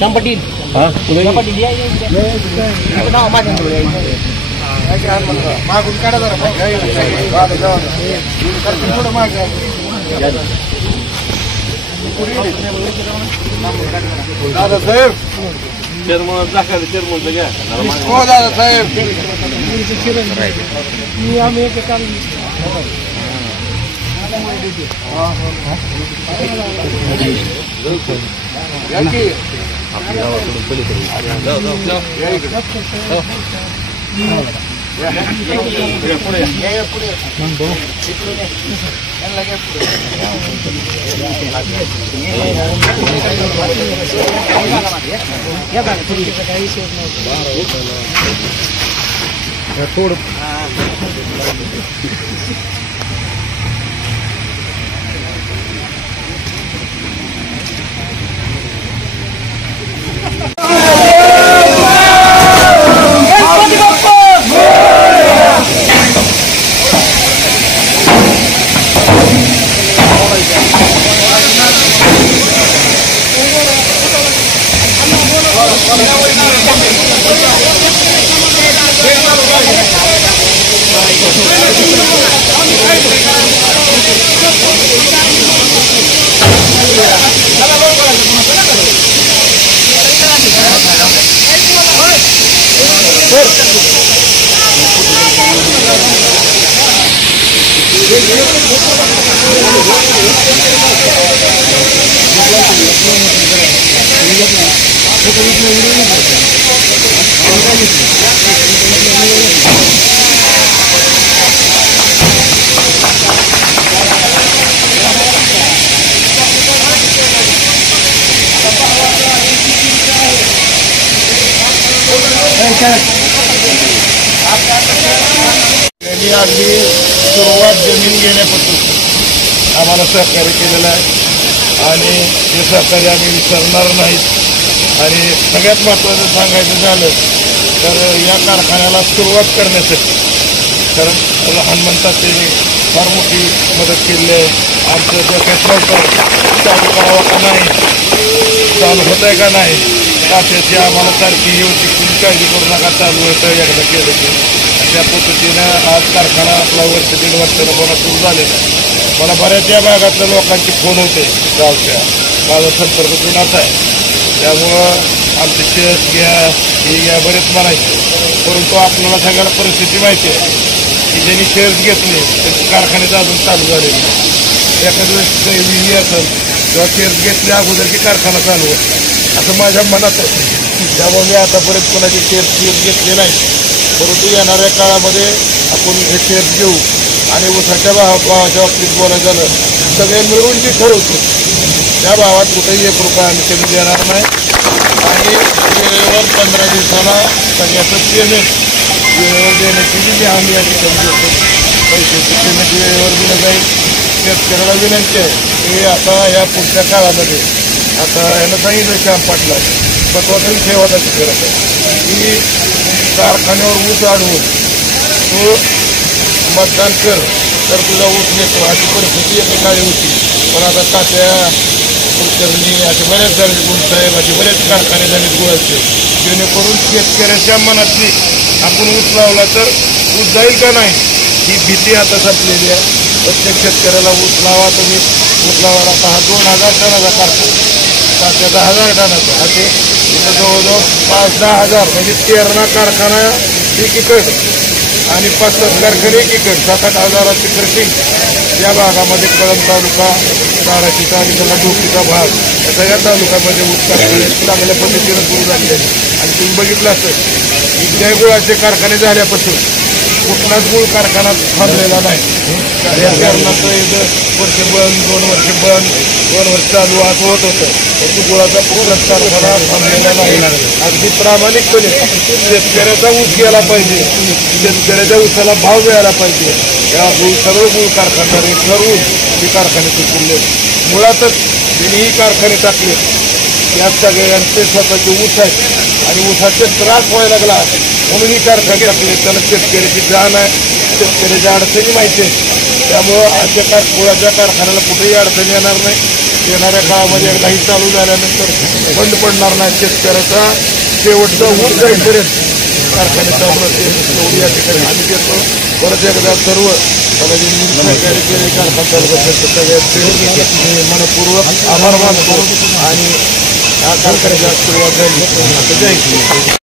Sampai sampai dia itu nama macam tu. Magun kada जरा Dada Saheb chairman दाखल chairman का हो दादा साहेब मी आम्ही एक काम आपल्या गावाकडून पलीकडे जाऊ जाऊ जाऊ थोडं त्यांनी अगदी सुरुवात जमीन घेण्यापासून आम्हाला सहकार्य केलेलं आहे आणि हे सहकार्य आम्ही विसरणार नाहीत. आणि सगळ्यात महत्त्वाचं सांगायचं झालं तर या कारखान्याला सुरुवात करण्यासाठी कारण हनुमंतात त्यांनी फार मोठी मदत केली आहे. आमचं डोक्यात नव्हतं चालू करावं का नाही, चालू होत आहे का नाही, त्याची आम्हाला सारखी येऊ शिकून काळजी करू नका, चालू होतं एकदा केलं की त्या पद्धतीनं आज कारखाना आपला वर्ष दीड वर्षानं पुन्हा सुरू झालेला आहे. मला बऱ्याच या भागातल्या लोकांची फोन होते गावच्या, माझा संपर्क जुनाच आहे, त्यामुळं आमचे शेअर्स घ्या हे घ्या बरेच म्हणायचे. परंतु आपल्याला सगळ्याला परिस्थिती माहिती आहे की ज्यांनी शेअर्स घेतले त्यांचे कारखान्याचं अजून चालू झालेले नाही. एखाद्या वेळेस विही असेल किंवा शेअर्स घेतले अगोदर की कारखाना चालू होतो असं माझ्या मनात आहे. त्यामुळे मी आतापर्यंत कोणाचे शेअर्स घेतले नाही. परंतु येणाऱ्या काळामध्ये आपण हे शेअर्स घेऊ आणि ऊसाच्या भावाच्या बाबतीत बोलायचं झालं सगळे मिळून जी ठरवतो त्या भावात कुठेही 1 रुपया आम्ही कमी देणार नाही. आणि वेळेवर 15 दिवसाला सगळ्याचं पेमेंट वेळेवर देण्याची जी आम्ही या ठिकाणी देतो. पैशाची पेमेंट वेळेवर दिलं जाईल. शेतकऱ्याला विनंती आहे की आता या पुढच्या काळामध्ये आता यानं सांगितलं श्याम पाटला महत्त्वाचा विषय होता करत आहे की कारखान्यावर ऊस अडवून तो मतदान कर तर तुझा ऊस नेतो अशी परिस्थिती एका काळी होती. पण आता तात्या कुलकर्णी असे बरेच झाले, गुणसाहेब असे बरेच कारखाने झाले गुळाचे, जेणेकरून शेतकऱ्याच्या मनातली आपण ऊस लावला तर ऊस जाईल का नाही ही भीती आता संपलेली आहे. प्रत्येक शेतकऱ्याला ऊस लावा तुम्ही, ऊस लावायला आता हा 2000 टनाचा कारखाना, तात्याचा 1000 टनाचा, हा ते इथं जवळजवळ 5-10 हजार म्हणजे 13 कारखाना एकीकड आणि 5-7 कारखाने एकीकड 7-8 हजाराची क्रशिंग या भागामध्ये कळंब तालुका, धाराशिव आणि त्याला डोकीचा भाग या सगळ्या तालुक्यामध्ये ऊस कारखाने चांगल्या पद्धतीनं सुरू झाले. आणि तुम्ही बघितलं असेल इथल्या गुळाचे कारखाने झाल्यापासून कुठलाच गुळ कारखाना थांबलेला नाही. या धरणाचं इथं वर्ष बंद, 2 वर्ष बंद, 2 वर्ष चालू असं होत होतं. परंतु गुळाचा कुठलाच कारखाना थांबलेला नाही. अगदी प्रामाणिकपणे शेतकऱ्याचा ऊस गेला पाहिजे, शेतकऱ्याच्या ऊसाला भाव मिळाला पाहिजे. या सर्व गुळ कारखानदार ठरवून हे कारखाने सुटले. मुळातच त्यांनी ही कारखाने टाकले. या सगळ्यांचे स्वतःचे ऊस आहेत आणि ऊसाचे त्रास व्हायला लागला म्हणून ही कारखाने टाकले. त्याला शेतकऱ्याची जाण आहे, शेतकऱ्याच्या अडचणी माहिती आहे. त्यामुळं अशा गुळाच्या कारखान्याला कुठेही अडचणी येणार नाही. येणाऱ्या काळामध्ये एकदाही चालू झाल्यानंतर बंद पडणार नाही. शेतकऱ्याचा शेवटचा ऊस जाईपर्यंत कारखाने चालू असेल एवढी या ठिकाणी आम्ही देतो. परत एकदा सर्व सहकारी कारखानदार सगळ्यांचे मनपूर्वक आभार मानतो आणि या कारखान्याला सुरुवात झाली. जय हिंद.